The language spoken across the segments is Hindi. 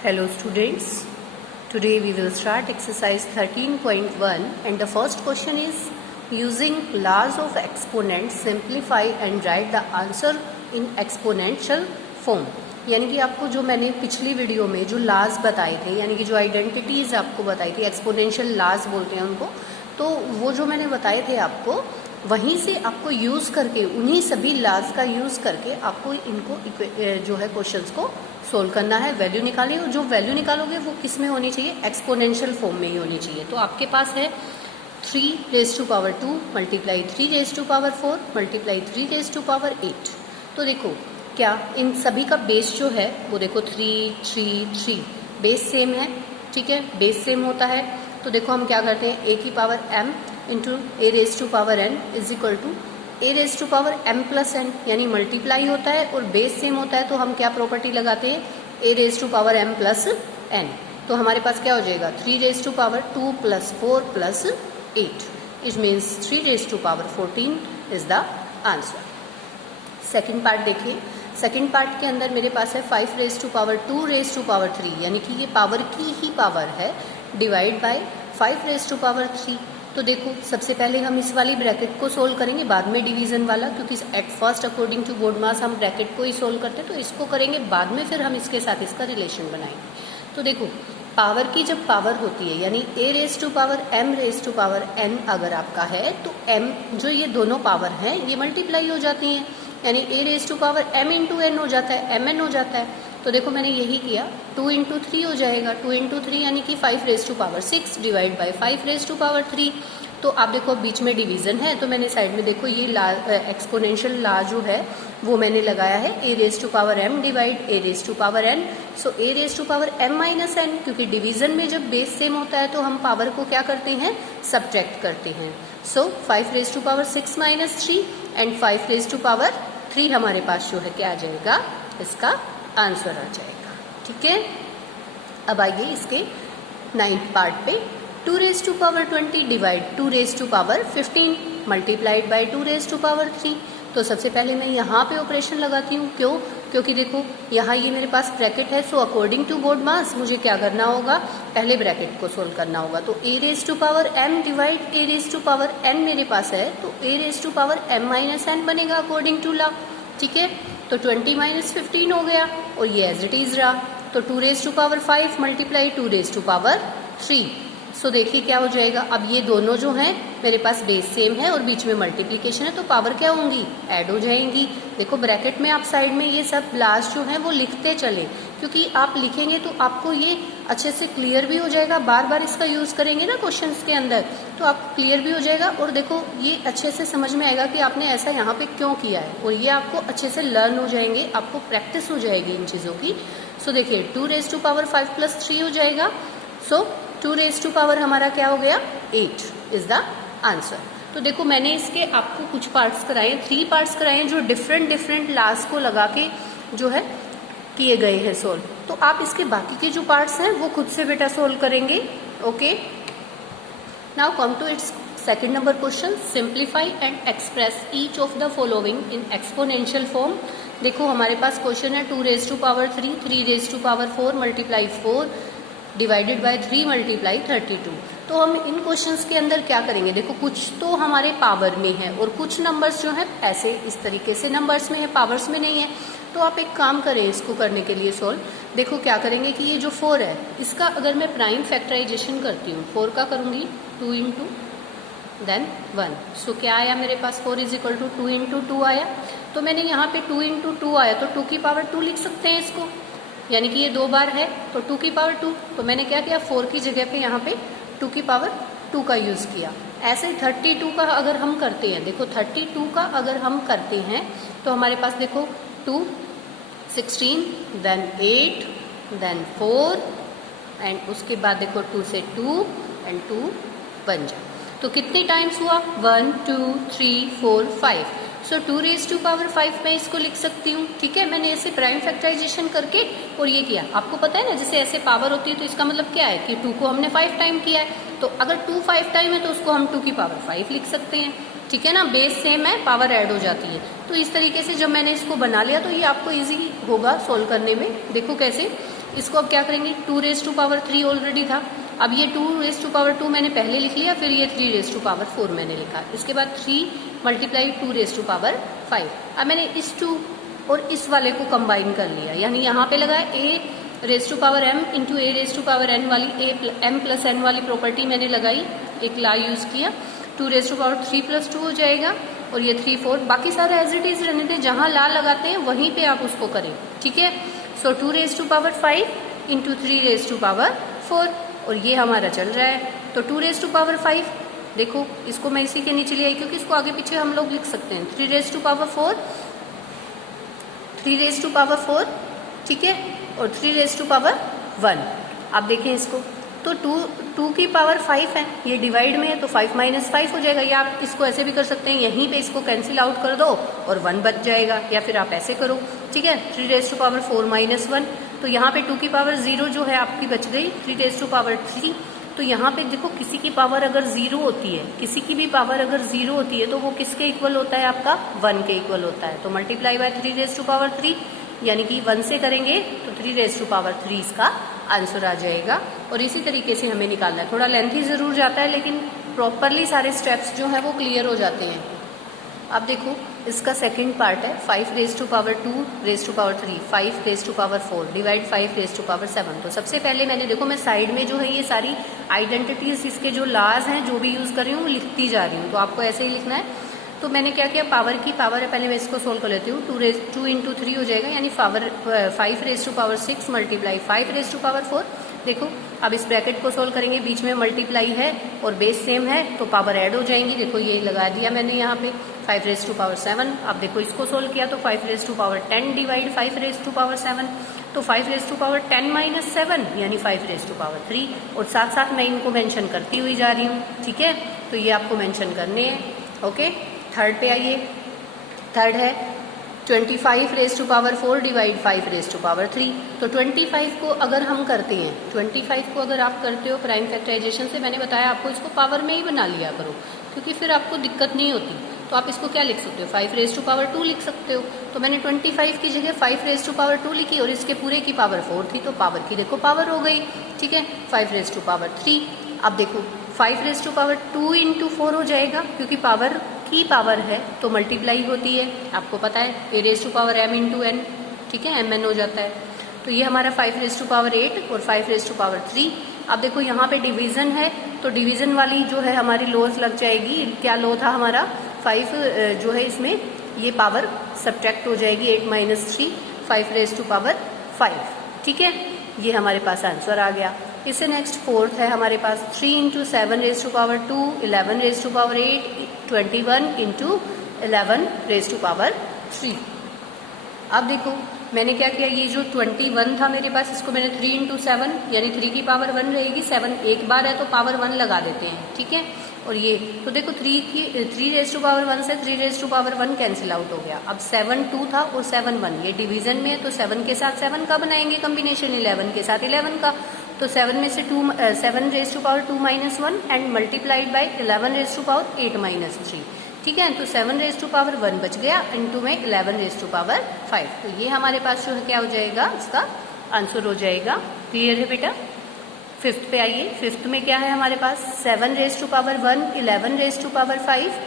Hello students, today we will start exercise 13.1 and the first question is using laws of exponents simplify and write the answer in exponential form। यानी कि आपको जो मैंने पिछली वीडियो में जो लाज बताए थे यानी कि जो आइडेंटिटीज आपको बताई थी एक्सपोनेंशियल लाज बोलते हैं उनको, तो वो जो मैंने बताए थे आपको वहीं से आपको यूज़ करके उन्हीं सभी लाज का यूज़ करके आपको इनको जो है क्वेश्चंस को सोल्व करना है, वैल्यू निकालिए और जो वैल्यू निकालोगे वो किस में होनी चाहिए, एक्सपोनेंशियल फॉर्म में ही होनी चाहिए। तो आपके पास है 3 raise to power 2 multiply 3 raise to power 4 multiply 3 raise to power 8। तो देखो क्या इन सभी का बेस जो है वो देखो 3 3 3 बेस सेम है, ठीक है, बेस सेम होता है। तो देखो हम क्या करते हैं, a की power m into A raise to power n is equal to A raise to power m plus n, यानी मल्टीप्लाई होता है और बेस सेम होता है। तो हम क्या प्रॉपर्टी लगाते हैं, A raise to power m plus n। तो हमारे पास क्या हो जाएगा 3 raise to power 2 plus 4 plus 8, it means 3 raise to power 14 is the answer. Second part देखिए, सेकेंड पार्ट के अंदर मेरे पास है 5 raise to power 2 raise to power 3, यानी कि ये पावर की ही पावर है, divide by 5 raise to power 3। तो देखो सबसे पहले हम इस वाली ब्रैकेट को सोल्व करेंगे, बाद में डिवीजन वाला, क्योंकि at first according to BODMAS हम ब्रैकेट को ही सोल्व करते हैं, तो इसको करेंगे बाद में, फिर हम इसके साथ इसका रिलेशन बनाएंगे। तो देखो पावर की जब पावर होती है यानी A raise to power m raise to power n अगर आपका है तो m जो ये दोनों पावर हैं ये मल्टीप्लाई हो जाती हैं, यानी A raise to power m into n हो जाता है, mn हो जाता है। तो देखो मैंने यही किया, 2 इंटू 3 हो जाएगा, 2 इंटू 3 यानी कि 5 raise to power 6 divide by 5 raise to power 3। तो आप देखो बीच में डिवीजन है, तो मैंने साइड में देखो ये एक्सपोनेंशियल ला जो है वो मैंने लगाया है A raise to power m divide A raise to power n। So A raise to power m minus n, क्योंकि डिवीजन में जब बेस सेम होता है तो हम पावर को क्या करते हैं, सब्ट्रैक्ट करते हैं। So 5 raise to power 6 minus 3 and 5 raise to power 3 हमारे पास जो है क्या आ जाएगा, इसका आंसर आ जाएगा, ठीक है। अब आइए इसके 9th पार्ट पे, 2 raise to power 20 divide 2 raise to power 15 multiplied by 2 raise to power 3। तो सबसे पहले मैं यहाँ पे ऑपरेशन लगाती हूँ, क्यों, क्योंकि देखो यहाँ ये मेरे पास ब्रैकेट है, सो अकॉर्डिंग टू बोर्ड मास मुझे क्या करना होगा, पहले ब्रैकेट को सोल्व करना होगा। तो A raise to power m divide A raise to power n मेरे पास है, तो A raise to power m minus n बनेगा अकॉर्डिंग टू लॉ, ठीक है। तो 20 माइनस 15 हो गया और ये एज इट इज रहा। तो 2 raise to power 5 multiply 2 raise to power 3। So देखिए क्या हो जाएगा, अब ये दोनों जो हैं मेरे पास बेस सेम है और बीच में मल्टीप्लिकेशन है, तो पावर क्या होंगी, ऐड हो जाएंगी। देखो ब्रैकेट में आप साइड में ये सब लास्ट जो है वो लिखते चले, क्योंकि आप लिखेंगे तो आपको ये अच्छे से क्लियर भी हो जाएगा, बार बार इसका यूज़ करेंगे ना क्वेश्चंस के अंदर तो आपको क्लियर भी हो जाएगा और देखो ये अच्छे से समझ में आएगा कि आपने ऐसा यहाँ पे क्यों किया है, और ये आपको अच्छे से लर्न हो जाएंगे, आपको प्रैक्टिस हो जाएगी इन चीज़ों की। सो देखिए 2 रेज़ टू पावर 5 प्लस 3 हो जाएगा, सो 2 रेज़ टू पावर हमारा क्या हो गया 8 इज द आंसर। तो देखो मैंने इसके आपको कुछ पार्ट्स कराए, 3 पार्ट्स कराए जो डिफरेंट डिफरेंट लाज को लगा के जो है किए गए हैं सोल्व। तो आप इसके बाकी के जो पार्ट्स हैं वो खुद से बेटा सोल्व करेंगे, okay. Now come to its second number question, simplify and express each of the following in exponential form. देखो हमारे पास क्वेश्चन है 2 raise to power 3 3 raise to power 4 multiply 4 divided by 3 multiply 32। तो हम इन क्वेश्चंस के अंदर क्या करेंगे, देखो कुछ तो हमारे पावर में है और कुछ नंबर्स जो है ऐसे इस तरीके से नंबर्स में है, पावर्स में नहीं है। तो आप एक काम करें इसको करने के लिए सोल्व, देखो क्या करेंगे कि ये जो 4 है इसका अगर मैं प्राइम फैक्टराइजेशन करती हूँ, 4 का करूँगी 2 इंटू देन 1। सो क्या आया मेरे पास 4 इज इक्वल टू 2 इंटू 2 आया। तो मैंने यहाँ पे 2 इंटू 2 आया तो 2 की पावर 2 लिख सकते हैं इसको, यानी कि ये 2 बार है तो 2 की पावर 2। तो मैंने क्या किया 4 की जगह पे यहाँ पे 2 की पावर 2 का यूज़ किया। ऐसे 32 का अगर हम करते हैं, देखो 32 का अगर हम करते हैं तो हमारे पास देखो 2 16 देन 8 देन 4 एंड उसके बाद देखो 2 से 2 एंड 2 बन जाए। तो कितने टाइम्स हुआ 1 2 3 4 5। सो 2 रेज़ टू पावर 5 मैं इसको लिख सकती हूँ, ठीक है। मैंने ऐसे प्राइम फैक्टराइजेशन करके और ये किया, आपको पता है ना जैसे ऐसे पावर होती है तो इसका मतलब क्या है कि 2 को हमने 5 टाइम किया है, तो अगर 2 5 टाइम है तो उसको हम 2 की पावर 5 लिख सकते हैं, ठीक है ना। बेस सेम है, पावर ऐड हो जाती है। तो इस तरीके से जब मैंने इसको बना लिया तो ये आपको ईजी होगा सोल्व करने में। देखो कैसे, इसको अब क्या करेंगे, 2 रेज टू पावर 3 ऑलरेडी था, अब ये 2 रेज टू पावर 2 मैंने पहले लिख लिया, फिर ये 3 रेज टू पावर 4 मैंने लिखा, इसके बाद 3 मल्टीप्लाई 2 रेज टू पावर 5। अब मैंने इस 2 और इस वाले को कंबाइन कर लिया, यानी यहाँ पे लगा a raise to power m into a raise to power n वाली m प्लस n वाली प्रॉपर्टी मैंने लगाई, एक ला यूज किया, 2 रेज टू पावर 3 प्लस 2 हो जाएगा, और ये 3 4, बाकी सारे एज इट इज रहने दें, जहां ला लगाते हैं वहीं पे आप उसको करें, ठीक है। So 2 raise to power 5 into 3 raise to power 4, और ये हमारा चल रहा है, तो 2 रेज टू पावर 5, देखो इसको मैं इसी के नीचे ले आई क्योंकि इसको आगे पीछे हम लोग लिख सकते हैं, 3 raise to power 4, 3 raise to power 4, ठीक है, और 3 रेज टू पावर 1। आप देखें इसको, तो 2 की पावर 5 है, ये डिवाइड में है तो 5 माइनस 5 हो जाएगा, या आप इसको ऐसे भी कर सकते हैं, यहीं पे इसको कैंसिल आउट कर दो और 1 बच जाएगा, या फिर आप ऐसे करो, ठीक है, 3 रेज टू पावर 4 माइनस 1, तो यहाँ पे 2 की पावर 0 जो है आपकी बच गई, 3 रेज टू पावर 3, तो यहाँ पे देखो किसी की पावर अगर 0 होती है, किसी की भी पावर अगर 0 होती है तो वो किसके इक्वल होता है, आपका 1 के इक्वल होता है, तो multiply by 3 raise to power 3, यानी कि 1 से करेंगे तो 3 रेज टू पावर 3 इसका आंसर आ जाएगा। और इसी तरीके से हमें निकालना है, थोड़ा लेंथी जरूर जाता है लेकिन प्रॉपरली सारे स्टेप्स जो है वो क्लियर हो जाते हैं। अब देखो इसका सेकंड पार्ट है 5 raise to power 2 raise to power 3, 5 raise to power 4 divide 5 raise to power 7। तो सबसे पहले मैंने देखो मैं साइड में जो है ये सारी आइडेंटिटीज, इसके जो लाज हैं जो भी यूज कर रही हूँ वो लिखती जा रही हूँ, तो आपको ऐसे ही लिखना है। तो मैंने क्या किया, पावर की पावर है, पहले मैं इसको सोल्व कर लेती हूँ, 2 इंटू 3 हो जाएगा, यानी 5 raise to power 6 multiply 5 raise to power 4। देखो अब इस ब्रैकेट को सोल्व करेंगे, बीच में मल्टीप्लाई है और बेस सेम है तो पावर ऐड हो जाएंगी, देखो ये लगा दिया मैंने यहाँ पे 5 रेज टू पावर 7। अब देखो इसको सोल्व किया तो 5 raise to power 10 divide 5 raise to power 7, तो 5 रेज टू पावर 10 माइनस 7 यानी 5 रेज टू पावर 3, और साथ साथ मैं इनको मेंशन करती हुई जा रही हूँ, ठीक है, तो ये आपको मेंशन करने हैं। ओके, थर्ड पे आइए, थर्ड है 25 raise to power 4 divide 5 raise to power 3। तो 25 को अगर हम करते हैं, 25 को अगर आप करते हो प्राइम फैक्टराइजेशन से, मैंने बताया आपको इसको पावर में ही बना लिया करो क्योंकि फिर आपको दिक्कत नहीं होती। तो आप इसको क्या लिख सकते हो, 5 रेज टू पावर 2 लिख सकते हो। तो मैंने 25 की जगह 5 रेज टू पावर 2 लिखी और इसके पूरे की पावर 4 थी, तो पावर की देखो पावर हो गई, ठीक है, 5 रेज टू पावर 3। अब देखो 5 रेज टू पावर 2 इंटू 4 हो जाएगा, क्योंकि पावर की पावर है तो मल्टीप्लाई होती है, आपको पता है, A raise to power m into N, ठीक है, mn हो जाता है। तो ये हमारा 5 रेज टू पावर 8 और 5 रेज टू पावर 3। अब देखो यहाँ पे डिवीजन है तो डिवीजन वाली जो है हमारी लोज लग जाएगी, क्या लो था हमारा 5 जो है इसमें ये पावर सब्ट्रैक्ट हो जाएगी, 8 माइनस 3 5 रेज टू पावर 5, ठीक है, ये हमारे पास आंसर आ गया। इससे नेक्स्ट फोर्थ है हमारे पास 3 into 7 raise to power 2 11 raise to power 8 21 into 11 raise to power 3। अब देखो मैंने क्या किया, ये जो 21 था मेरे पास, इसको मैंने 3 इंटू 7 यानी 3 की पावर 1 रहेगी, 7 एक बार है तो पावर 1 लगा देते हैं, ठीक है। और ये तो देखो 3 रेज टू पावर 1 से 3 raise to power 1 cancel out हो गया। अब 7 2 था और 7 1, ये डिवीजन में है तो 7 के साथ 7 का बनाएंगे कॉम्बिनेशन, 11 के साथ 11 का, तो 7 में से 7 raise to power 2 minus 1 and multiplied by 11 raise to power 8 minus 3, ठीक है, तो 7 रेज टू पावर 1 बच गया, इनटू में 11 रेज टू पावर 5। तो ये हमारे पास जो है क्या हो जाएगा, इसका आंसर हो जाएगा। क्लियर है बेटा। फिफ्थ पे आइए, फिफ्थ में क्या है हमारे पास, 7 raise to power 1 11 raise to power 5,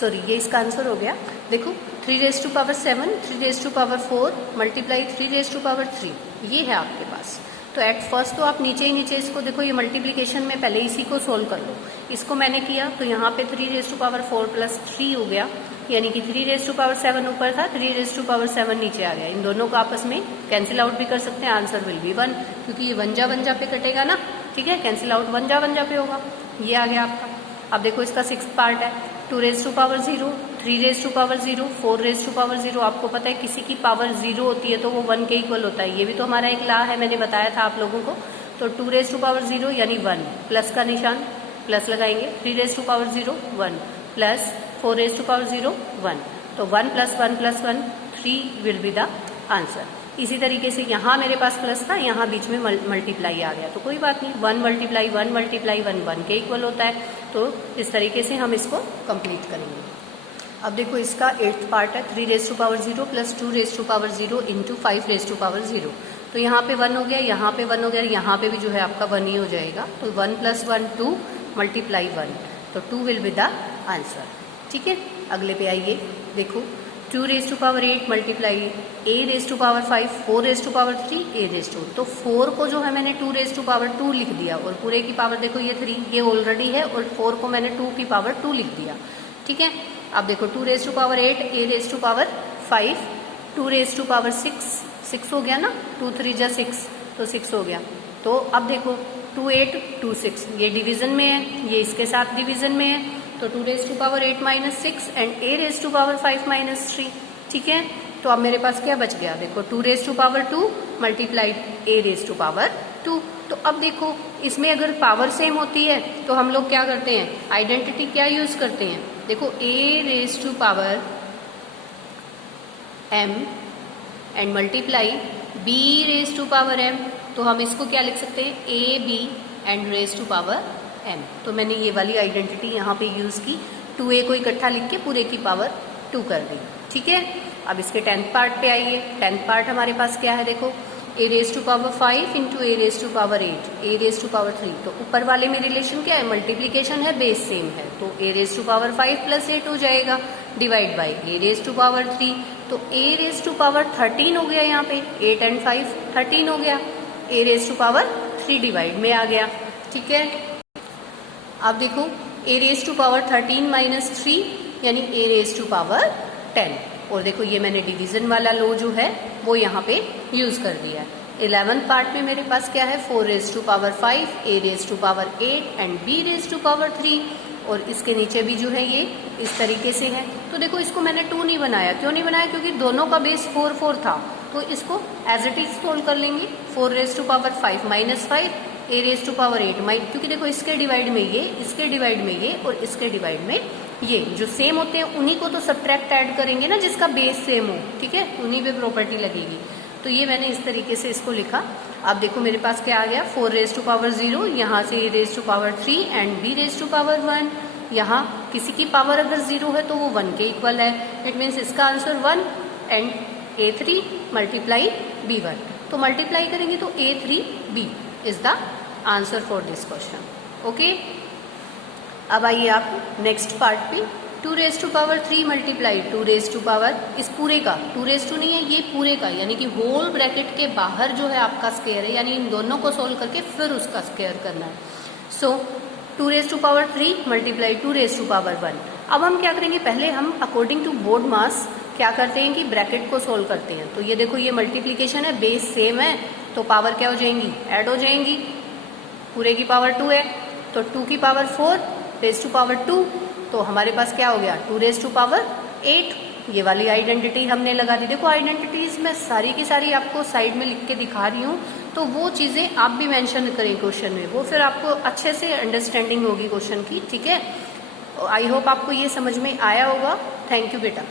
sorry ये इसका आंसर हो गया। देखो 3 raise to power 7 3 raise to power 4 multiply 3 raise to power 3, ये है आपके पास। तो एट फर्स्ट तो आप नीचे ही नीचे इसको देखो, ये मल्टीप्लिकेशन में पहले इसी को सोल्व कर लो। इसको मैंने किया तो यहाँ पे 3 रेज टू पावर 4 प्लस 3 हो गया, यानी कि 3 रेज टू पावर 7 ऊपर था, 3 रेज टू पावर 7 नीचे आ गया। इन दोनों को आपस में कैंसिल आउट भी कर सकते हैं, आंसर विल बी 1, क्योंकि ये वन जा पे कटेगा ना, ठीक है, कैंसिल आउट वन जा पे होगा, ये आ गया आपका। अब देखो इसका 6th पार्ट है 2 raise to power 0 3 raise to power 0 4 raise to power 0। आपको पता है किसी की पावर 0 होती है तो वो 1 के इक्वल होता है, ये भी तो हमारा एक लॉ है, मैंने बताया था आप लोगों को। तो 2 रेज टू पावर 0 यानी 1, प्लस का निशान प्लस लगाएंगे, 3 raise to power 0 1 plus 4 raise to power 0 1, तो 1 plus 1 plus 1 3 will be the answer. इसी तरीके से यहाँ मेरे पास प्लस था, यहाँ बीच में मल्टीप्लाई आ गया, तो कोई बात नहीं, 1 मल्टीप्लाई 1 मल्टीप्लाई 1 1 के इक्वल होता है। तो इस तरीके से हम इसको कंप्लीट करेंगे। अब देखो इसका 8th पार्ट है 3 raise to power 0 plus 2 raise to power 0 into 5 raise to power 0। तो यहाँ पे 1 हो गया, यहाँ पे 1 हो गया, यहाँ पे भी जो है आपका 1 ही हो जाएगा। तो 1 + 1 2 मल्टीप्लाई 1, तो 2 विल बी द आंसर। ठीक है, अगले पे आइए, देखो 2⁸ मल्टीप्लाई a⁵ 4⁵ a⁵, तो 4 को जो है मैंने 2⁵2 लिख दिया, और पूरे की पावर देखो ये 3 ये ऑलरेडी है, और 4 को मैंने 2 की पावर 2 लिख दिया। ठीक है, अब देखो 2⁸8 a⁵5 2⁶6 6 हो गया ना, 2 3 जा 6, तो 6 हो गया। तो अब देखो 2 8 2 6 ये डिवीजन में है, ये इसके साथ डिवीजन में है, तो 2⁸8 - 6 एंड a⁵5 - 3। ठीक है, तो अब मेरे पास क्या बच गया, देखो 2⁵2 मल्टीप्लाइड a⁵2। तो अब देखो इसमें अगर पावर सेम होती है तो हम लोग क्या करते हैं, आइडेंटिटी क्या यूज करते हैं, देखो a⁵m एंड मल्टीप्लाई b⁵m, तो हम इसको क्या लिख सकते हैं, ab एंड ⁵m। तो मैंने ये वाली आइडेंटिटी यहाँ पे यूज की, 2a को इकट्ठा लिख के पूरे की पावर 2 कर दी। ठीक है, अब इसके 10th पार्ट पे आइए। 10th पार्ट हमारे पास क्या है, देखो a⁵5 इंटू a⁵8 a⁵3, तो ऊपर वाले में रिलेशन क्या है, मल्टीप्लीकेशन है, बेस सेम है, तो a⁵5 + 8 हो जाएगा, डिवाइड बाई a⁵3, तो a⁵13 हो गया, यहाँ पे 8 एंड 5 13 हो गया, a⁵3 डिवाइड में आ गया। ठीक है, अब देखो a⁵13 - 3 यानी a⁵10, और देखो ये मैंने डिवीजन वाला लो जो है वो यहाँ पे यूज कर दिया है। 11th पार्ट में मेरे पास क्या है, 4⁵5 a⁵8 एंड b⁵3, और इसके नीचे भी जो है ये इस तरीके से है। तो देखो इसको मैंने 2 नहीं बनाया, क्यों नहीं बनाया, क्योंकि दोनों का बेस 4 4 था, तो इसको एज इट इज सोल्व कर लेंगे। 4⁵5 - 5 a⁵8, क्योंकि देखो इसके डिवाइड में ये, इसके डिवाइड में ये, और इसके डिवाइड में ये जो सेम होते हैं उन्हीं को तो सब्ट्रैक्ट ऐड करेंगे ना, जिसका बेस सेम हो। ठीक है, उन्हीं पे प्रॉपर्टी लगेगी। तो ये मैंने इस तरीके से इसको लिखा। अब देखो मेरे पास क्या आ गया, 4⁵0, यहाँ से a⁵3 एंड b⁵1, यहाँ किसी की पावर अगर 0 है तो वो 1 के इक्वल है, इट मीन्स इसका answer 1 and a3 multiply b1, तो मल्टीप्लाई करेंगे तो a3b is the answer for this question. Okay, अब आइए आप नेक्स्ट पार्ट पे, 2⁵3 मल्टीप्लाई 2⁵, इस पूरे का 2⁵ नहीं है, ये पूरे का, यानी कि होल ब्रैकेट के बाहर जो है आपका स्क्वायर है, यानी इन दोनों को सोल्व करके फिर उसका स्क्वायर करना है। सो 2⁵3 मल्टीप्लाई 2⁵1। अब हम क्या करेंगे, पहले हम अकॉर्डिंग टू बोर्ड मास क्या करते हैं कि ब्रैकेट को सोल्व करते हैं। तो ये देखो ये मल्टीप्लीकेशन है, बेस सेम है, तो पावर क्या हो जाएंगी, ऐड हो जाएंगी, पूरे की पावर 2 है, तो 2 की पावर 4⁵2, तो हमारे पास क्या हो गया, 2⁵8। ये वाली आइडेंटिटी हमने लगा दी। देखो आइडेंटिटीज मैं सारी की सारी आपको साइड में लिख के दिखा रही हूँ, तो वो चीजें आप भी मेंशन करें क्वेश्चन में, वो फिर आपको अच्छे से अंडरस्टैंडिंग होगी क्वेश्चन की। ठीक है, आई होप आपको ये समझ में आया होगा। थैंक यू बेटा।